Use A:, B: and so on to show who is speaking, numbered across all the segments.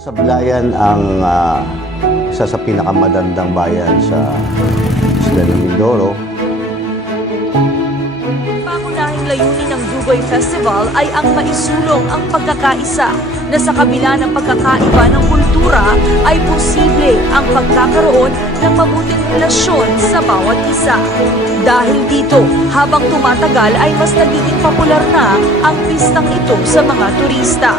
A: Sablayan ang ah, isa sa pinakamadandang bayan sa isla ng Mindoro.
B: Pangunahing layunin ng Dugoy Festival ay ang maisulong ang pagkakaisa na sa kabila ng pagkakaiba ng kultura ay posible ang pagkakaroon ng mabuting relasyon sa bawat isa. Dahil dito, habang tumatagal ay mas nagiging popular na ang pistang ito sa mga turista.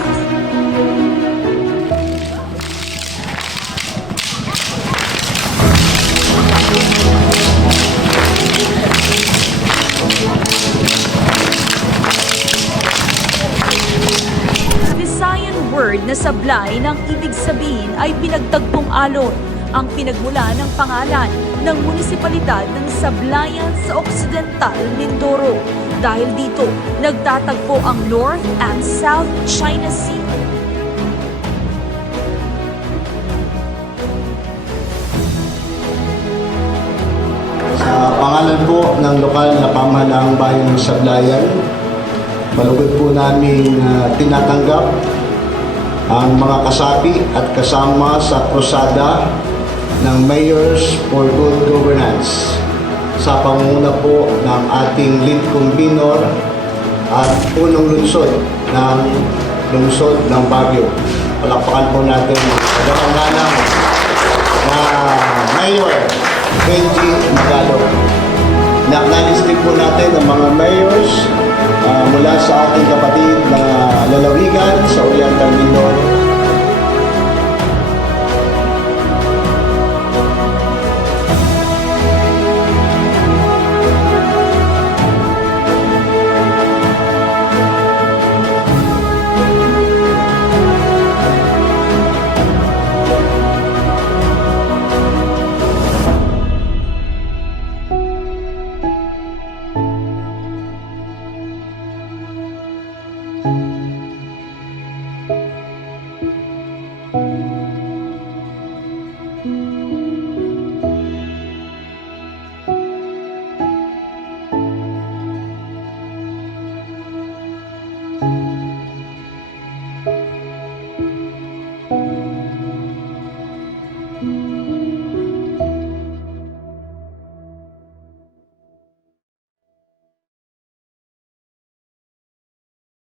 B: Word na sablay ng ibig sabihin ay pinagtagpong alon ang pinagmula ng pangalan ng munisipalidad ng Sablayan sa Occidental Mindoro. Dahil dito, nagtatagpo ang North and South China Sea.
C: Sa pangalan po ng lokal na pamahalang bayan ng Sablayan, malugod po namin ah, tinatanggap ang mga kasapi at kasama sa krusada ng Mayors for Good Governance sa pangunguna po ng ating lead convener at punong lungsod ng lungsod ng Baguio. Palakpakan po natin ang ngalang na Mayor Benji Magalog. Na-acknowledge din po natin ang mga mayors